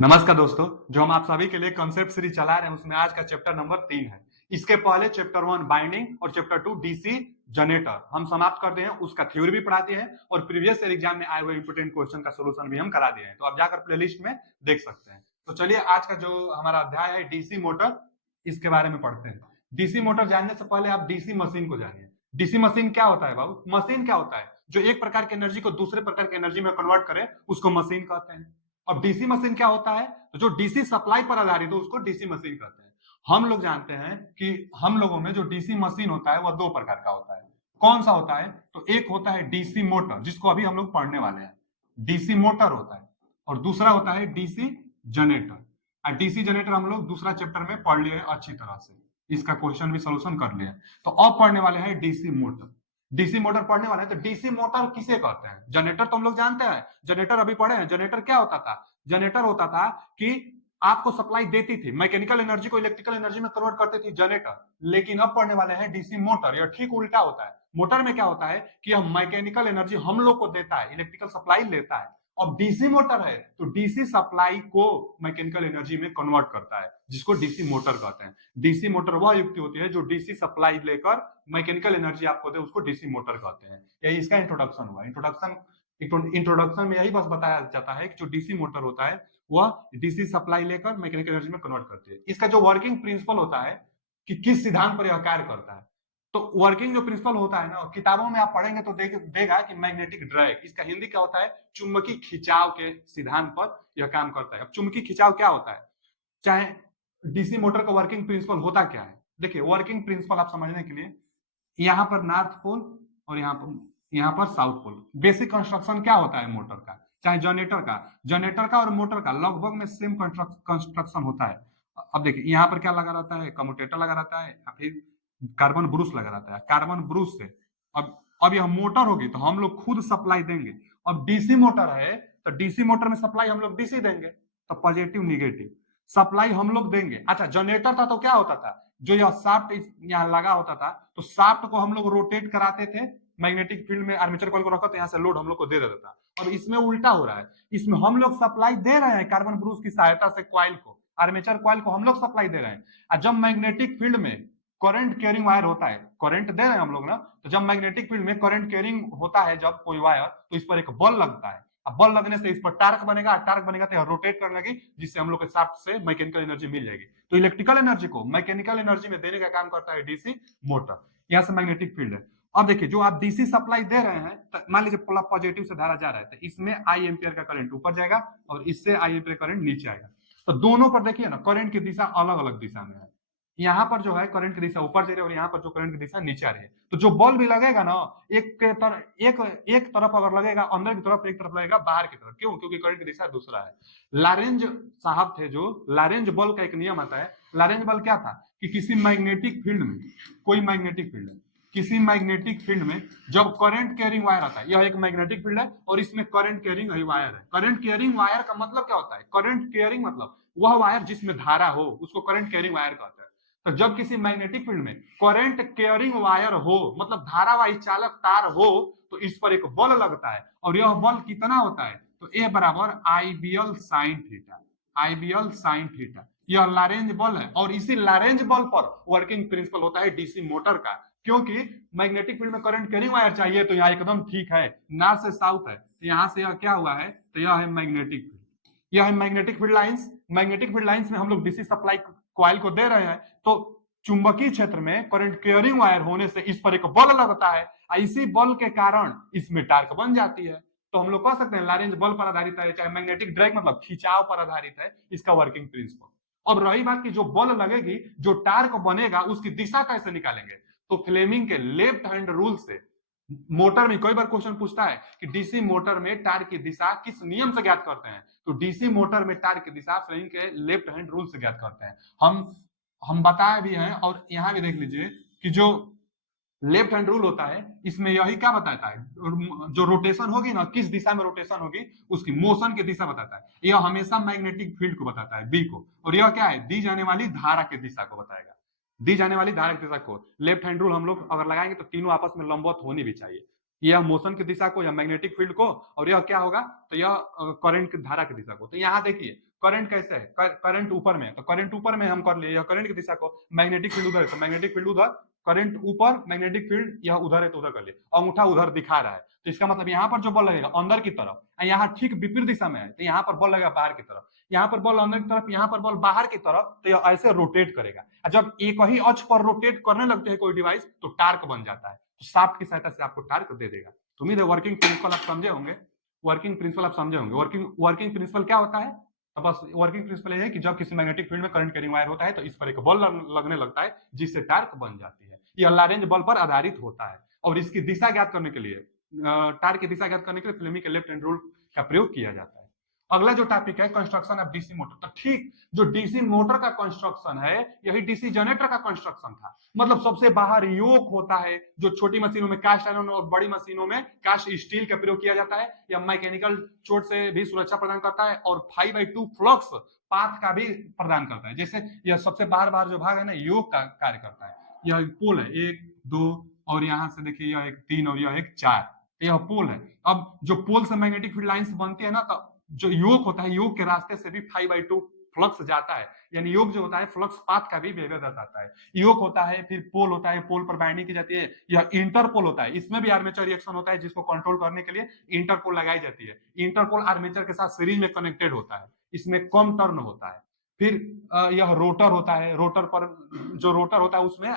नमस्कार दोस्तों। जो हम आप सभी के लिए कॉन्सेप्ट सीरीज चला रहे हैं उसमें आज का चैप्टर नंबर 3 है। इसके पहले चैप्टर 1 बाइंडिंग और चैप्टर 2 डीसी जनरेटर हम समाप्त कर दिए हैं। उसका थ्योरी भी पढ़ाते हैं और प्रीवियस ईयर एग्जाम में आए हुए इंपोर्टेंट क्वेश्चन का सोल्यूशन भी हम करा दिए हैं, तो आप जाकर प्लेलिस्ट में देख सकते हैं। तो चलिए आज का जो हमारा अध्याय है डीसी मोटर, इसके बारे में पढ़ते हैं। डीसी मोटर जानने से पहले आप डीसी मशीन को जानिए। डीसी मशीन क्या होता है बाबू? मशीन क्या होता है? जो एक प्रकार की एनर्जी को दूसरे प्रकार की एनर्जी में कन्वर्ट करे उसको मशीन कहते हैं। अब डीसी मशीन क्या होता है? तो जो डीसी सप्लाई पर आधारित हो उसको डीसी मशीन कहते हैं। हम लोग जानते हैं कि हम लोगों में जो डीसी मशीन होता है वह दो प्रकार का होता है। कौन सा होता है? तो एक होता है डीसी मोटर, जिसको अभी हम लोग पढ़ने वाले हैं। डीसी मोटर होता है और दूसरा होता है डीसी जनरेटर। और डीसी जनरेटर हम लोग दूसरा चैप्टर में पढ़ लिए अच्छी तरह से, इसका क्वेश्चन भी सोल्यूशन कर लिए। तो अब पढ़ने वाले हैं डीसी मोटर। डीसी मोटर पढ़ने वाले हैं तो डीसी मोटर किसे कहते हैं? जनरेटर तो हम लोग जानते हैं, जनरेटर अभी पढ़े हैं। जनरेटर क्या होता था? जनरेटर होता था कि आपको सप्लाई देती थी, मैकेनिकल एनर्जी को इलेक्ट्रिकल एनर्जी में कन्वर्ट करती थी जनरेटर। लेकिन अब पढ़ने वाले हैं डीसी मोटर, यह ठीक उल्टा होता है। मोटर में क्या होता है कि यह मैकेनिकल एनर्जी हम लोग को देता है, इलेक्ट्रिकल सप्लाई लेता है। अब डीसी मोटर है तो डीसी सप्लाई को मैकेनिकल एनर्जी में कन्वर्ट करता है, जिसको डीसी मोटर कहते हैं। डीसी मोटर वह युक्ति होती है जो डीसी सप्लाई लेकर मैकेनिकल एनर्जी आपको दे, उसको डीसी मोटर कहते हैं। यही इसका इंट्रोडक्शन हुआ। इंट्रोडक्शन में यही बस बताया जाता है कि जो डीसी मोटर होता है वह डीसी सप्लाई लेकर मैकेनिकल एनर्जी में कन्वर्ट करती है। इसका जो वर्किंग प्रिंसिपल होता है कि किस सिद्धांत पर यह कार्य करता है, तो वर्किंग जो प्रिंसिपल होता है ना, किताबों में आप पढ़ेंगे तो देगा कि मैग्नेटिक ड्रैग, इसका हिंदी क्या होता है? चुंबकीय खिंचाव के सिद्धांत पर यह काम करता है। अब चुंबकीय खिंचाव क्या होता है? चाहे डीसी मोटर का वर्किंग प्रिंसिपल होता क्या है? देखिए, वर्किंग प्रिंसिपल आप समझने के लिए यहाँ पर नॉर्थ पोल और यहाँ पर साउथ पोल। बेसिक कंस्ट्रक्शन क्या होता है मोटर का, चाहे जनरेटर का और मोटर का लगभग में सेम कंस्ट्रक्शन होता है। अब देखिए यहाँ पर क्या लगा रहता है? कम्यूटेटर लगा रहता है या फिर कार्बन ब्रूस लगा रहता है। कार्बन ब्रूस से अब यह मोटर होगी तो हम लोग खुद सप्लाई देंगे। अब डीसी मोटर है तो डीसी मोटर में सप्लाई हम लोग डीसी देंगे, तो पॉजिटिव निगेटिव सप्लाई हम लोग देंगे। अच्छा, जनरेटर था तो क्या होता था? जो यह शाफ्ट यहाँ लगा होता था तो शाफ्ट को हम लोग रोटेट कराते थे मैग्नेटिक फील्ड में, आर्मेचर कॉइल को रखा तो यहाँ से लोड हम लोग को दे देता था। और इसमें उल्टा हो रहा है, इसमें हम लोग सप्लाई दे रहे हैं कार्बन ब्रूस की सहायता से कॉइल को, आर्मेचर कॉइल को हम लोग सप्लाई दे रहे हैं। और जब मैग्नेटिक फील्ड में करंट कैरिंग वायर होता है, करंट दे रहे हैं हम लोग ना, तो जब मैग्नेटिक फील्ड में करंट कैरिंग होता है जब कोई वायर, तो इस पर एक बल लगता है। अब बल लगने से इस पर टार्क बनेगा, टार्क बनेगा तो रोटेट करने लगी, जिससे हम लोग के शाफ्ट से मैकेनिकल एनर्जी मिल जाएगी। तो इलेक्ट्रिकल एनर्जी को मैकेनिकल एनर्जी में देने का काम करता है डीसी मोटर। यहाँ से मैग्नेटिक फील्ड है। अब देखिए, जो आप डीसी सप्लाई दे रहे हैं, तो मान लीजिए पॉजिटिव से धारा जा रहा है तो इसमें आई एम्पियर का करंट ऊपर जाएगा और इससे आई एम्पियर करंट नीचे आएगा। तो दोनों पर देखिए ना, करंट की दिशा अलग अलग दिशा में है। यहाँ पर जो है करंट की दिशा ऊपर जा रही है और यहाँ पर जो करंट की दिशा नीचे आ रही है। तो जो बल्ब भी लगेगा ना, एक तरफ अगर लगेगा अंदर की तरफ, एक तरफ लगेगा बाहर की तरफ। क्यों? क्योंकि करंट की दिशा दूसरा है। लारेंज साहब थे, जो लारेंज बल का एक नियम आता है। लारेंज बल क्या था कि किसी मैग्नेटिक फील्ड में, कोई मैग्नेटिक फील्ड है, किसी मैग्नेटिक फील्ड में जब करंट कैरिंग वायर आता है, यह एक मैग्नेटिक फील्ड है और इसमें करंट कैरिंग वायर है। करंट कैरिंग वायर का मतलब क्या होता है? करंट कैरिंग मतलब वह वायर जिसमें धारा हो, उसको करंट कैरिंग वायर कहते हैं। तो जब किसी मैग्नेटिक फील्ड में करंट कैरिंग वायर हो, मतलब धारावाही चालक तार हो, तो इस पर एक बल लगता है। और यह बल कितना होता है? तो ए बराबर IBL sine theta. IBL sine theta यह लारेंज बल है। और इसी लारेंज बल पर वर्किंग प्रिंसिपल होता है डीसी मोटर का। क्योंकि मैग्नेटिक फील्ड में करंट कैरिंग वायर चाहिए, तो यहाँ एकदम ठीक है, नॉर्थ से साउथ है, तो यहाँ से यह क्या हुआ है? तो यह है मैग्नेटिक फील्ड, यह है magnetic field lines. Magnetic field lines में हम लोग डीसी सप्लाई कॉइल को दे रहे हैं, तो चुंबकीय क्षेत्र में करंट कैरिंग वायर होने से इस पर एक बल लगता है। इसी बल के कारण इसमें टार्क बन जाती है। तो हम लोग कह सकते हैं लारेंज बल पर आधारित है, चाहे मैग्नेटिक ड्रैग मतलब खिंचाव पर आधारित है इसका वर्किंग प्रिंसिपल। अब रही बात की जो बल लगेगी, जो टार्क बनेगा, उसकी दिशा कैसे निकालेंगे? तो फ्लेमिंग के लेफ्ट हैंड रूल से, मोटर में कई बार क्वेश्चन पूछता है कि डीसी मोटर में टार्क की दिशा किस नियम से ज्ञात करते हैं? तो डीसी मोटर में टार्क की दिशा फ्लेमिंग के लेफ्ट हैंड रूल से ज्ञात करते हैं। हम बताए भी हैं और यहां भी देख लीजिए कि जो लेफ्ट हैंड रूल होता है इसमें यही क्या बताता है? जो रोटेशन होगी ना, किस दिशा में रोटेशन होगी, उसकी मोशन की दिशा बताता है। यह हमेशा मैग्नेटिक फील्ड को बताता है, बी को। और यह क्या है? दी जाने वाली धारा की दिशा को बताएगा। दी जाने वाली धारा की दिशा को लेफ्ट हैंड रूल हम लोग अगर लगाएंगे तो तीनों आपस में लंबवत होनी भी चाहिए। यह मोशन की दिशा को या मैग्नेटिक फील्ड को, और यह क्या होगा? तो यह करंट की धारा की दिशा को। तो यहाँ देखिए, करंट कैसे है, करंट ऊपर में, तो करंट ऊपर में हम कर लिए, यह करंट की दिशा को, मैग्नेटिक फील्ड उधर है तो मैग्नेटिक फील्ड उधर, करंट ऊपर, मैग्नेटिक फील्ड यह उधर है तो उधर कर लिए, अंगूठा उधर दिखा रहा है, तो इसका मतलब यहाँ पर जो बल लगेगा अंदर की तरफ, यहाँ ठीक विपरीत दिशा में है तो यहाँ पर बल लगेगा बाहर की तरफ, यहाँ पर बल अंदर की तरफ, यहाँ पर बल बाहर की तरफ, तो यह ऐसे रोटेट करेगा। जब एक ही अक्ष पर रोटेट करने लगते हैं कोई डिवाइस तो टार्क बन जाता है, तो शाफ्ट की सहायता से आपको टार्क दे देगा। तो उम्मीद है वर्किंग प्रिंसिपल आप समझे होंगे, वर्किंग प्रिंसिपल आप समझे होंगे। वर्किंग प्रिंसिपल क्या होता है, तो बस वर्किंग प्रिंसिपल ये है कि जब किसी मैग्नेटिक फील्ड में करंट कैरिंग वायर होता है तो इस पर एक बल लगने लगता है जिससे टार्क बन जाती है। यह लैरेंज बल पर आधारित होता है और इसकी दिशा ज्ञात करने के लिए, टार्क की दिशा ज्ञात करने के लिए फ्लेमी के लेफ्ट हैंड रूल का प्रयोग किया जाता है। अगला जो टॉपिक है कंस्ट्रक्शन ऑफ डीसी मोटर, तो ठीक जो डीसी मोटर का कंस्ट्रक्शन है यही डीसी जनरेटर का कंस्ट्रक्शन था। मतलब सबसे बाहर योक होता है जो छोटी मशीनों में कास्ट आयरन और बड़ी मशीनों में कास्ट स्टील का प्रयोग किया जाता है, या मैकेनिकल चोट से भी सुरक्षा प्रदान करता है और 5/2 फ्लक्स पाथ का भी प्रदान करता है। जैसे यह सबसे बाहर जो भाग है ना योक का कार्य करता है। यह पोल है 1 2 और यहां से देखिए यह एक 3 और यह एक 4, यह पोल है। अब जो पोल से मैग्नेटिक फील्ड लाइंस बनती है ना, तो जो योग होता है योग के रास्ते से भी 5/2 फ्लक्स जाता है, यानी योग जो होता है फ्लक्स पाथ का भी बिहेवियर दर्शाता है। योग होता है, फिर पोल होता है, पोल पर बाइंडिंग की जाती है, या इंटरपोल होता है, इसमें भी आर्मेचर रिएक्शन होता है जिसको कंट्रोल करने के लिए इंटरपोल लगाई जाती है। इंटरपोल आर्मेचर के साथ सीरीज में कनेक्टेड होता है, इसमें कम टर्न होता है। फिर यह रोटर होता है, रोटर पर जो रोटर होता है उसमें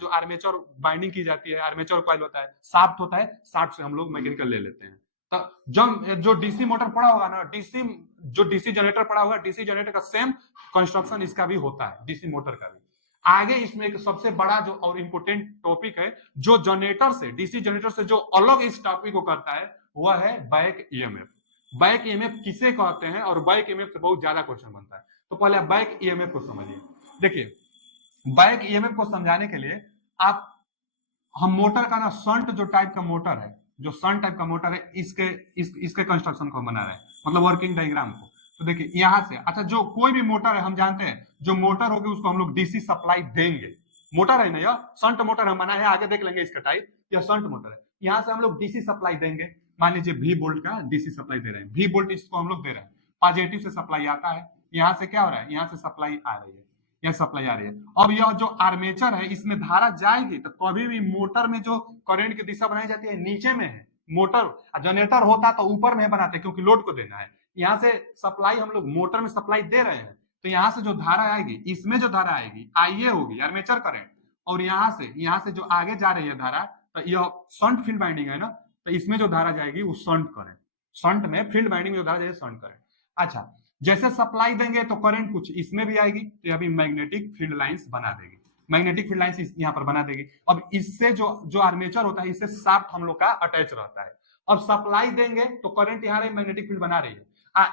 जो आर्मेचर बाइंडिंग की जाती है, आर्मेचर कॉइल होता है, शाफ्ट होता है, शाफ्ट से हम लोग मैकेनिकल ले लेते हैं। तो जब जो डीसी मोटर पड़ा होगा ना, जो डीसी जनरेटर पड़ा होगा, डीसी जनरेटर का सेम कंस्ट्रक्शन इसका भी होता है, डीसी मोटर का भी। आगे इसमें एक सबसे बड़ा जो और इंपोर्टेंट टॉपिक है, जो जनरेटर से, डीसी जनरेटर से जो अलग इस टॉपिक को करता है वह है बैक ईएमएफ। बैक ईएमएफ किसे कहते हैं और बैक ईएमएफ से बहुत ज्यादा क्वेश्चन बनता है। तो पहले आप बैक ईएमएफ को समझिए। देखिए बैक ईएमएफ को समझाने के लिए आप, हम मोटर का ना शंट जो टाइप का मोटर है, जो शंट टाइप का मोटर है, इसके कंस्ट्रक्शन को बना रहे हैं, मतलब वर्किंग डायग्राम को। तो देखिए यहां से, अच्छा जो कोई भी मोटर है हम जानते हैं जो मोटर होगी उसको हम लोग डीसी सप्लाई देंगे। मोटर है ना, यह शंट मोटर हम बनाए हैं, आगे देख लेंगे इसका टाइप। यह शंट मोटर है, यहां से हम लोग डीसी सप्लाई देंगे। मान लीजिए वी वोल्ट का डीसी सप्लाई दे रहे हैं, वी वोल्ट इसको हम लोग दे रहे हैं, पॉजिटिव से सप्लाई आता है, यहां से क्या हो रहा है, यहां से सप्लाई आ रही है, यह सप्लाई आ रही है। अब यह जो आर्मेचर है इसमें धारा जाएगी तो कभी भी मोटर में जो करंट की दिशा बनाई जाती है नीचे में है। मोटर जनरेटर होता तो ऊपर में बनाते क्योंकि लोड को देना है। यहाँ से सप्लाई हम लोग मोटर में सप्लाई दे रहे हैं, तो यहाँ से जो धारा आएगी, इसमें जो धारा आएगी आईए होगी आर्मेचर करंट, और यहाँ से जो आगे जा रही है धारा, तो यह शंट फील्ड बाइंडिंग है ना, तो इसमें जो धारा जाएगी वो शंट करंट, शंट में फील्ड बाइंडिंग में जो धारा जाएगी शंट करंट। अच्छा जैसे सप्लाई देंगे तो करंट कुछ इसमें भी आएगी, तो अभी मैग्नेटिक फील्ड लाइंस बना देगी, मैग्नेटिक फील्ड लाइंस यहाँ पर बना देगी। अब इससे जो आर्मेचर होता है इससे शाफ्ट हम लोग का अटैच रहता है। अब सप्लाई देंगे तो करंट यहाँ रही, मैग्नेटिक फील्ड बना रही है,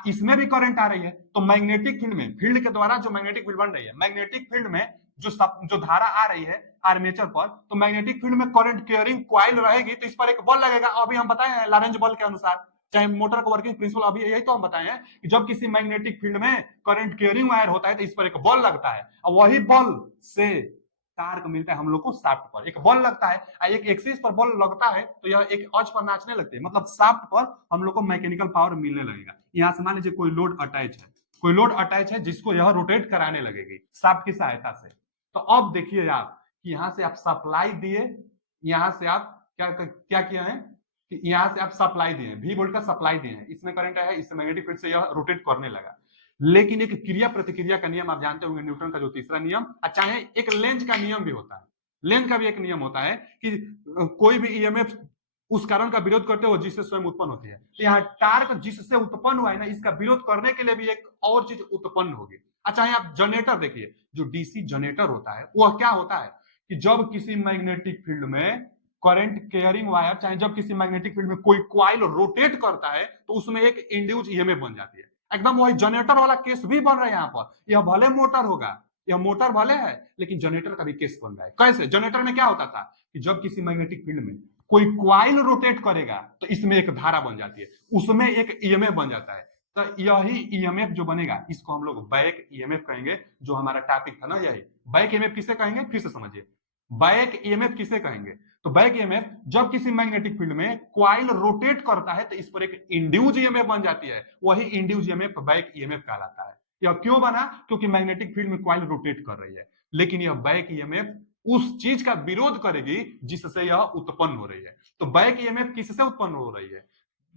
इसमें भी करंट आ रही है, तो मैग्नेटिक फील्ड में, फील्ड के द्वारा जो मैग्नेटिक फील्ड बन रही है, मैग्नेटिक फील्ड में जो धारा आ रही है आर्मेचर पर, तो मैग्नेटिक फील्ड में करंट कैरिंग कॉइल रहेगी, तो इस पर एक बल लगेगा। अभी हम बताए हैं लॉरेंज बल के अनुसार, चाहे मोटर का वर्किंग प्रिंसिपल अभी यही तो हम बताए हैं कि जब किसी मैग्नेटिक फील्ड में करंट कैरिंग वायर होता है तो इस पर एक बल लगता है, और वही बल से टार्क मिलता है हम लोग को शाफ्ट पर। एक बल लगता है, एक एक्सिस पर बल लगता है तो यह एक अक्ष पर नाचने लगते हैं, मतलब शाफ्ट पर हम लोग को मैकेनिकल पावर मिलने लगेगा। यहाँ से मान लीजिए कोई लोड अटैच है, कोई लोड अटैच है जिसको यह रोटेट कराने लगेगी शाफ्ट की सहायता से। तो अब देखिए आप कि यहाँ से आप सप्लाई दिए, यहाँ से आप क्या किया है कि यहाँ से आप सप्लाई दिए, वी वोल्ट का सप्लाई दिए हैं, इसमें करंट आया, इससे मैग्नेटिक फील्ड से यह रोटेट करने लगा। लेकिन एक क्रिया प्रतिक्रिया का नियम आप जानते होंगे, न्यूटन का जो तीसरा नियम, चाहे एक लेंज का नियम भी होता है, लेंज का भी एक नियम होता है कि कोई भी ईएमएफ उस कारण का विरोध करते हो जिससे स्वयं उत्पन्न होती है। तो यहाँ टार्क जिससे उत्पन्न हुआ है ना, इसका विरोध करने के लिए भी एक और चीज उत्पन्न होगी। अच्छा आप जनरेटर देखिए, जो डीसी जनरेटर होता है वह क्या होता है कि जब किसी मैग्नेटिक फील्ड में करंट कैरिंग वायर, चाहे जब किसी मैग्नेटिक फील्ड में कोई कॉइल रोटेट करता है तो उसमें एक इंड्यूस ईएमएफ बन जाती है। एकदम वही जनरेटर वाला केस भी बन रहा है यहाँ पर। यह भले मोटर होगा, यह मोटर भले है, लेकिन जनरेटर का भी केस बन रहा है। कैसे? जनरेटर में क्या होता था कि जब किसी मैग्नेटिक फील्ड में कोई कॉइल रोटेट करेगा तो इसमें एक धारा बन जाती है, उसमें एक ईएमएफ बन जाता है। तो यही ईएमएफ जो बनेगा इसको हम लोग बैक ईएमएफ कहेंगे, जो हमारा टॉपिक था ना यही। बैक ईएमएफ किसे कहेंगे, फिर से समझिए, बैक ईएमएफ किसे कहेंगे? तो बैक ईएमएफ जब किसी मैग्नेटिक फील्ड में कॉइल रोटेट करता है तो इस पर एक इंड्यूस ईएमएफ बन जाती है, वही इंड्यूस ईएमएफ बैक ईएमएफ कहलाता है। यह क्यों बना? क्योंकि मैग्नेटिक फील्ड में कॉइल रोटेट कर रही है। लेकिन यह बैक ईएमएफ उस चीज का विरोध करेगी जिससे यह उत्पन्न हो रही है। तो बैक ईएमएफ किससे उत्पन्न हो रही है?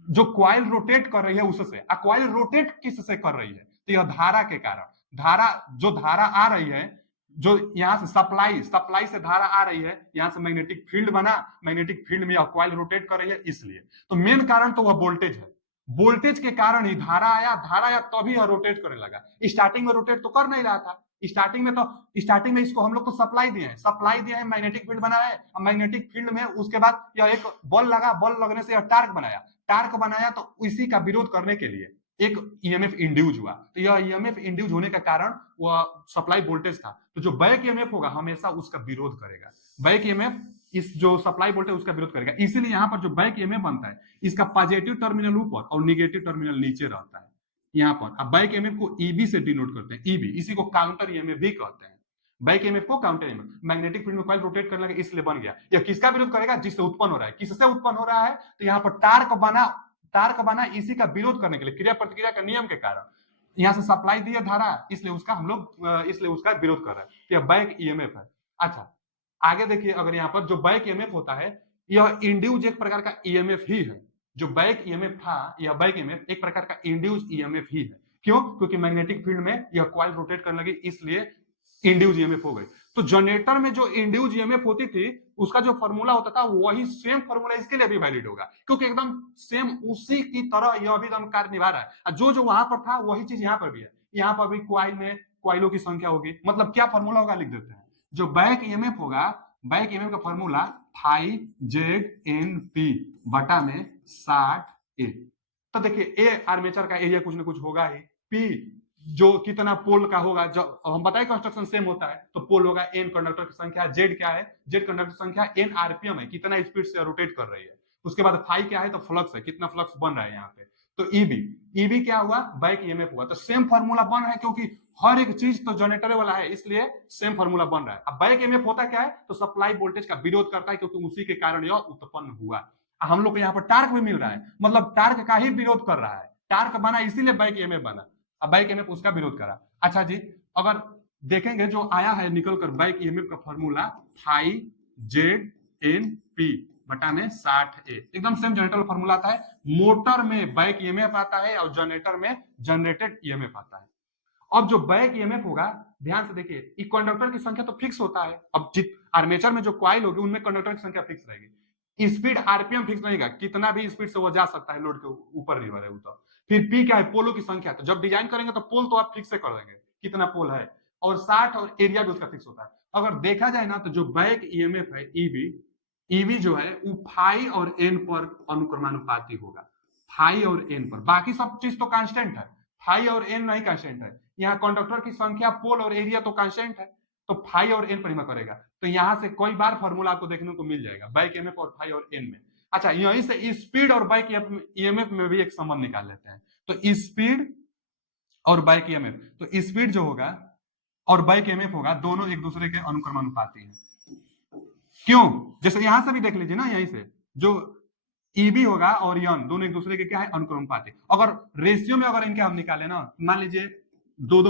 जो कॉइल रोटेट कर रही है उससे। कॉइल रोटेट किससे कर रही है? तो यह धारा के कारण। धारा, जो धारा आ रही है, जो यहां से सप्लाई से धारा आ रही है, यहां से मैग्नेटिक फील्ड बना, मैग्नेटिक फील्ड में यह कॉइल रोटेट कर रही है, इसलिए। तो मेन कारण तो वह वोल्टेज है। वोल्टेज के कारण ही धारा आया तभी यह रोटेट करने लगा। स्टार्टिंग में रोटेट तो कर नहीं रहा था। स्टार्टिंग में इसको हम लोग को सप्लाई दिया है, मैग्नेटिक फील्ड बना है। मैग्नेटिक फील्ड में उसके बाद यह एक बल लगा, बल लगने से यह टार्क बनाया तो इसी का विरोध करने के लिए एक ईएमएफ इंड्यूज हुआ। तो यह ईएमएफ इंड्यूज होने का कारण वह सप्लाई वोल्टेज था। तो जो बैक ईएमएफ होगा हमेशा उसका विरोध करेगा। बैक ईएमएफ इस जो सप्लाई वोल्टेज उसका विरोध करेगा। इसीलिए यहां पर जो बैक ईएमएफ बनता है, इसका पॉजिटिव टर्मिनल ऊपर और निगेटिव टर्मिनल नीचे रहता है यहां पर। अब बैक ईएमएफ को ईबी से डिनोट करते हैं। ईबी, इसी को काउंटर ईएमएफ भी कहते हैं। बैक ईएमएफ को काउंटर ईएमएफ, मैग्नेटिक फील्ड में कॉइल रोटेट करने लगा इसलिए बन गया। यह किसका विरोध करेगा? जिससे उत्पन्न हो रहा है। किससे उत्पन्न हो रहा है? तो यहाँ पर टार्क बना इसी का विरोध करने के लिए, क्रिया प्रतिक्रिया के नियम के कारण। यहां से सप्लाई दी है धारा, इसलिए उसका विरोध कर रहा है। तो यह बैक ईएमएफ है। अच्छा, आगे देखिए, अगर यहाँ पर जो बैक ईएमएफ होता है, यह इंड्यूज एक प्रकार का ईएमएफ ही है। जो बैक ईएमएफ था, यह बैक ईएमएफ एक प्रकार का इंड्यूज ईएमएफ ही है। क्यों? क्योंकि मैग्नेटिक फील्ड में यह कॉइल रोटेट करने लगी, इसलिए इंड्यूज ईएमएफ हो गई। तो जनरेटर में जो इंड्यूज ईएमएफ होती थी, उसका जो फॉर्मूला होता था, वही सेम फॉर्मूला इसके लिए भी वैलिड होगा, क्योंकि एकदम सेम उसी की तरह यह भी एकदम कार्य निभा रहा है। जो वहां पर था वही चीज यहाँ पर भी है। यहाँ पर भी कॉइल में कॉइलों की संख्या होगी। मतलब क्या फॉर्मूला होगा, लिख देते हैं। जो बैक ईएमएफ होगा, बैक ईएमएफ का formula phi Z N P बटा में 60 ए। तो देखिए, ए आर्मेचर का एरिया कुछ ना कुछ होगा ही, पी जो कितना पोल का होगा, जो हम बताए कंस्ट्रक्शन सेम होता है, तो पोल होगा, एन कंडक्टर की संख्या, जेड क्या है, जेड कंडक्टर संख्या, एन आरपीएम है, कितना स्पीड से रोटेट कर रही है। उसके बाद फाई क्या है, तो फ्लक्स है, कितना फ्लक्स बन रहा है यहाँ पे। तो ईबी क्या हुआ, बैक ईएमएफ हुआ। तो सेम फार्मूला बन रहा है, क्योंकि हर एक चीज तो जनरेटर वाला है, इसलिए सेम फार्मूला बन रहा है। अब बैक ईएमएफ होता क्या है, तो सप्लाई वोल्टेज का विरोध करता है, क्योंकि उसी के कारण यह उत्पन्न हुआ। हम लोग को यहाँ पर टार्क भी मिल रहा है, मतलब टार्क का ही विरोध कर रहा है। टार्क बना इसीलिए बैक ईएमएफ बना। अब बैक ईएमएफ उसका विरोध करा। अच्छा जी, अगर देखेंगे जो आया है निकल कर बैक ईएमएफ का formula phi Z N P बटा में 60 ए, एकदम सेम जनरेटर फॉर्मूला आता है। मोटर में बैक ईएमएफ आता है और जनरेटर में जनरेटेड ईएमएफ आता है। अब जो बैक ईएमएफ होगा, ध्यान से देखिए, कंडक्टर की संख्या तो फिक्स होता है। अब आर्मेचर में जो कॉइल होगी उनमें कंडक्टर की संख्या फिक्स रहेगी। स्पीड आरपीएम फिक्स रहेगा, कितना भी स्पीड से वो जा सकता है, लोड के ऊपर निर्भर है। तो फिर पी क्या है, पोलो की संख्या। तो जब डिजाइन करेंगे तो पोल तो आप फिक्स से कर देंगे, कितना पोल है, और 60 और एरिया भी उसका फिक्स होता है। अगर देखा जाए ना, तो जो बैक ईएमएफ है ईबी जो है वो फाई और एन पर अनुक्रमानुपाती होगा। फाई और एन पर, बाकी सब चीज तो कांस्टेंट है, फाई और एन नहीं कांस्टेंट है। यहाँ कंडक्टर की संख्या, पोल और एरिया तो कांस्टेंट है, तो फाई और एन पर ही करेगा। तो यहां से कोई बार फॉर्मूला आपको देखने को मिल जाएगा बैक ईएमएफ और फाई और एन में। अच्छा, यहीं से स्पीड और बैक ईएमएफ में भी एक संबंध निकाल लेते हैं। तो स्पीड और बैक ईएमएफ, तो स्पीड जो होगा और बैक ईएमएफ होगा, दोनों एक दूसरे के अनुक्रमानुपाती हैं। क्यों? जैसे यहां से भी देख लीजिए ना, यहीं से जो ईबी होगा और यन दोनों एक दूसरे के क्या है, अनुक्रमानुपाती। अगर रेशियो में अगर इनके हम निकाले ना, मान लीजिए दो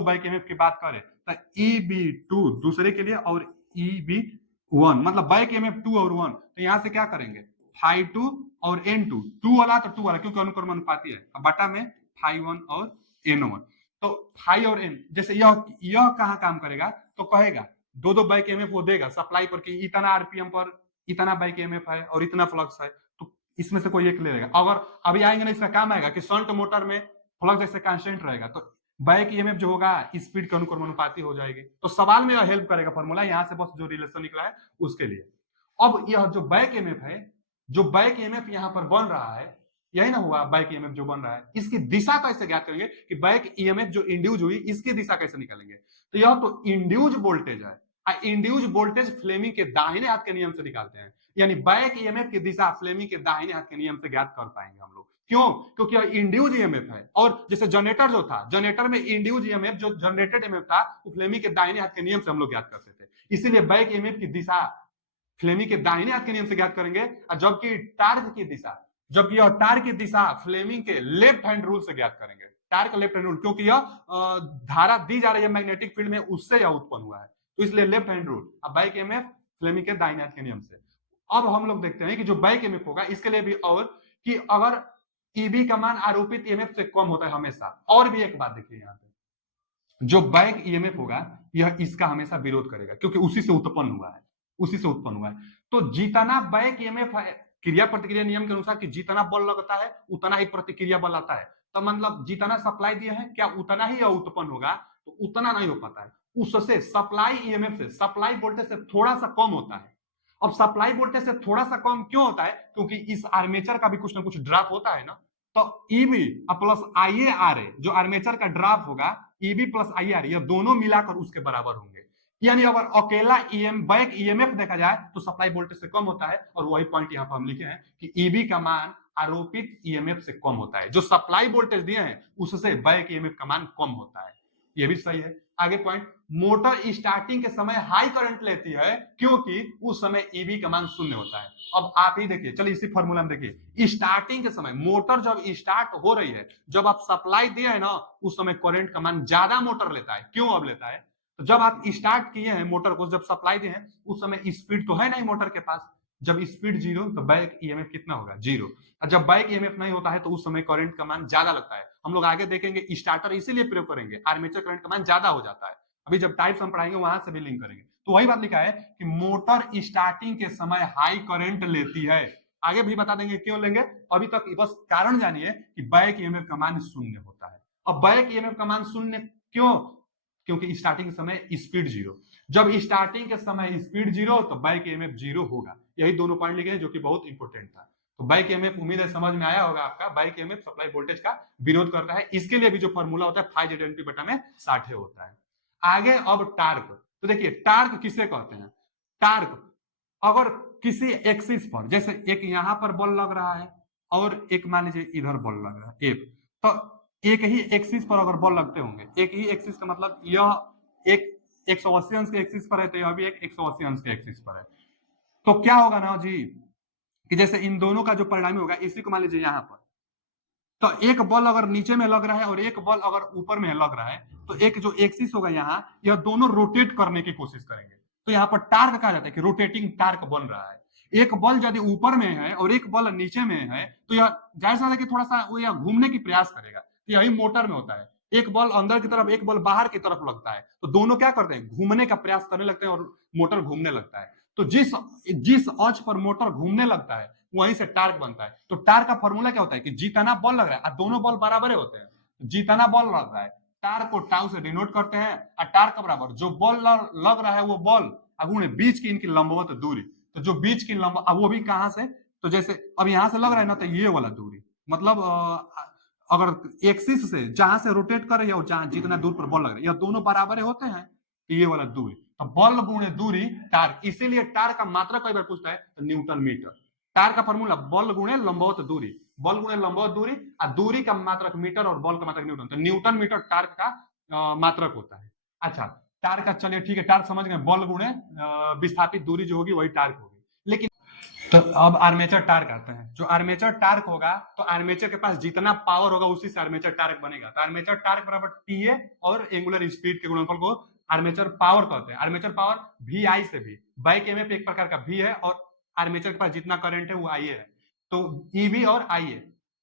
बैक ईएमएफ की बात करें, तो EB2 दूसरे के लिए और EB1, मतलब बैक ईएमएफ 2 और 1, तो यहां से क्या करेंगे, फाई 2 और N2, 2 वाला तो 2 वाला, क्योंकि अनुक्रमानुपाती है, बटा में फाई 1 और N1। तो फाई और N, जैसे यह कहां काम करेगा, तो कहेगा दो बैक ईएमएफ वो देगा सप्लाई पर, कि इतना आरपीएम पर इतना बैक ईएमएफ है और इतना फ्लक्स है, तो इसमें से कोई एक ले लेगा। अगर अभी आएंगे ना, इसका काम आएगा कि शंट मोटर में फ्लक्स जैसे कांस्टेंट रहेगा, तो बैक ईएमएफ जो होगा स्पीड के अनुक्रमानुपाती हो जाएगी। तो सवाल में यह हेल्प करेगा फॉर्मूला, यहां से बस जो रिलेशन निकला है उसके लिए। अब यह जो बैक ईएमएफ है, जो बैक ईएमएफ यहां पर बन रहा है, यही ना हुआ बैक ईएमएफ जो बन रहा है, इसकी दिशा कैसे ज्ञात करेंगे, कि बैक ईएमएफ जो इंड्यूज हुई इसकी दिशा कैसे निकालेंगे। तो यह तो इंड्यूज वोल्टेज है, इंड्यूज वोल्टेज फ्लेमिंग के दाहिने हाथ के नियम से निकालते हैं। यानी बैक ईएमएफ की दिशा फ्लेमिंग के दाहिने हाथ के नियम से ज्ञात कर पाएंगे हम लोग। क्यों? क्योंकि यह इंड्यूज ईएमएफ है, और जैसे जनरेटर जो था, जनरेटर में इंड्यूज ईएमएफ जो जनरेटेड ईएमएफ था, वो फ्लेमिंग के दाहिने हाथ के नियम से हम लोग ज्ञात करते थे। इसीलिए बैक ईएमएफ की दिशा फ्लेमिंग के दाहिने हाथ के नियम से ज्ञात करेंगे, जबकि टार्क की दिशा फ्लेमिंग के लेफ्ट हैंड रूल से ज्ञात करेंगे। टार्क लेफ्ट हैंड रूल, क्योंकि यह धारा दी जा रही है मैग्नेटिक फील्ड में, उससे यह उत्पन्न हुआ है, तो इसलिए लेफ्ट हैंड रूल। अब बैक ईएमएफ फ्लेमिंग के दाहिने हाथ के नियम से। अब हम लोग देखते हैं कि जो बैक ईएमएफ होगा इसके लिए भी, और कि अगर ईबी का मान आरोपित ईएमएफ से कम होता है हमेशा। और भी एक बात देखिए, यहाँ पे जो बैक ईएमएफ होगा यह इसका हमेशा विरोध करेगा, क्योंकि उसी से उत्पन्न हुआ है, उसी से उत्पन्न हुआ है। तो जितना बैक ईएमएफ है, क्रिया प्रतिक्रिया नियम के अनुसार कि जितना बल लगता है उतना ही प्रतिक्रिया बल आता है, तो मतलब जितना सप्लाई दिया है क्या उतना ही उत्पन्न होगा, तो उतना नहीं हो पाता है। उससे सप्लाई ईएमएफ से, सप्लाई वोल्टेज से थोड़ा सा कम होता है। अब सप्लाई वोल्टेज से थोड़ा सा कम क्यों होता है, क्योंकि इस आर्मेचर का भी कुछ ना कुछ ड्रॉप होता है ना, तो ईबी प्लस आईए आर ए, जो आर्मेचर का ड्रॉप होगा, ईबी प्लस आईए आर, ये दोनों मिलाकर उसके बराबर होंगे। यानी अगर अकेला बैक ईएमएफ देखा जाए तो सप्लाई वोल्टेज से कम होता है, और वही पॉइंट यहाँ पर हम लिखे हैं कि ईबी का मान आरोपित ईएमएफ से कम होता है, जो सप्लाई वोल्टेज दिए हैं उससे बैक ईएमएफ का मान कम होता है। ये भी सही है। आगे पॉइंट, मोटर स्टार्टिंग के समय हाई करंट लेती है क्योंकि उस समय ईबी का मान शून्य होता है। अब आप ही देखिए, चलिए इसी फॉर्मूला में देखिए, स्टार्टिंग के समय मोटर जब स्टार्ट हो रही है, जब आप सप्लाई दिए है ना, उस समय करंट का मान ज्यादा मोटर लेता है। क्यों अब लेता है, तो जब आप स्टार्ट किए हैं मोटर को, जब सप्लाई दिए हैं, उस समय स्पीड तो है नहीं मोटर के पास, जब स्पीड जीरो तो बैक ईएमएफ कितना होगा, जीरो। और जब बैक ईएमएफ नहीं होता है तो उस समय करंट का मान ज्यादा लगता है। हम लोग आगे देखेंगे स्टार्टर इसीलिए प्रयोग करेंगे, आर्मेचर करंट का मान ज्यादा हो जाता है। अभी जब टाइप्स हम पढ़ाएंगे वहां से भी लिंक करेंगे। तो वही बात लिखा है कि मोटर स्टार्टिंग के समय हाई करंट लेती है। आगे भी बता देंगे क्यों लेंगे, अभी तक बस कारण जानिए कि बैक ईएमएफ का मान शून्य होता है। अब बैक ईएमएफ का मान शून्य क्यों, क्योंकि स्टार्टिंग के समय स्पीड जीरो। जब स्टार्टिंग के समय स्पीड जीरो तो बैक ईएमएफ जीरो होगा। यही दोनों पॉइंट लिखे हैं जो कि बहुत इंपॉर्टेंट था। तो बैक ईएमएफ उम्मीद है समझ में आया होगा आपका। बैक ईएमएफ सप्लाई वोल्टेज का विरोध करता है, इसके लिए भी जो फॉर्मूला होता है 5 बटा में 60 होता है। आगे अब टार्क, तो देखिए टार्क किसे कहते हैं। टार्क अगर किसी एक्सिस पर, जैसे एक यहां पर बल लग रहा है और एक मान लीजिए इधर बल लग रहा है, एक तो एक ही एक्सिस पर अगर बल लगते होंगे, एक ही एक्सिस का मतलब यह एक 180 अंश के एक्सिस पर है, तो यह भी एक 180 अंश के एक्सिस पर है। तो क्या होगा ना जी, कि जैसे इन दोनों का जो परिणामी होगा, इसी को मान लीजिए यहां पर, तो एक बल अगर नीचे में लग रहा है और एक बल अगर ऊपर में लग रहा है, तो एक जो एक्सिस होगा यहाँ, यह दोनों रोटेट करने की कोशिश करेंगे। तो यहाँ पर टार्क कहा जाता है कि रोटेटिंग टार्क बन रहा है। एक बल यदि ऊपर में है और एक बल नीचे में है, तो यह जाहिर सा है कि थोड़ा सा वो यह घूमने की प्रयास करेगा। तो यही मोटर में होता है, एक बल अंदर की तरफ, एक बल बाहर की तरफ लगता है, तो दोनों क्या करते हैं, घूमने का प्रयास करने लगते हैं और मोटर घूमने लगता है। तो जिस जिस अक्ष पर मोटर घूमने लगता है वहीं से टार्क बनता है। तो टार्क का फॉर्मूला क्या होता है कि जितना बल लग रहा है, दोनों बल बराबर होते हैं, जितना बल लग रहा है टार्क को टाउ से डिनोट करते हैं, और टार्क का बराबर जो बल लग रहा है वो बल अगुणे बीच की इनकी लंबवत दूरी। तो जो बीच की लंब, अब वो भी कहां से, तो जैसे अब यहां से लग रहा है ना, तो ये वाला दूरी, मतलब अगर एक्सिस से जहां से रोटेट कर रही है और जहां जितना दूर पर बल लग रहा है, यह दोनों बराबर होते हैं, ये वाला दूरी। तो बल गुणे दूरी टार्क, इसीलिए टार्क का मात्रा कई बार पूछता है तो न्यूटन मीटर। टार्क का फॉर्मूला बल गुणे लंबवत दूरी, बल गुणे लंबवत दूरी, और दूरी का मात्रक मीटर और बल का मात्रक न्यूटन। तो न्यूटन मीटर टार्क का मात्रक होता है। अच्छा, टार्क का चलिए ठीक है, टार्क समझ गए, बल गुणे विस्थापित दूरी जो होगी वही टार्क होगी। लेकिन तो अब आर्मेचर टार्क आते हैं। जो आर्मेचर टार्क होगा, तो आर्मेचर के पास जितना पावर होगा उसी से आर्मेचर टार्क बनेगा। तो आर्मेचर टार्क बराबर TA और एंगुलर स्पीड के गुणनफल को आर्मेचर पावर कहते हैं। आर्मेचर पावर VI से भी, बैक ईएमएफ एक प्रकार का V है और आर्मेचर के पास जितना करंट है वो IA है। तो EB और IA,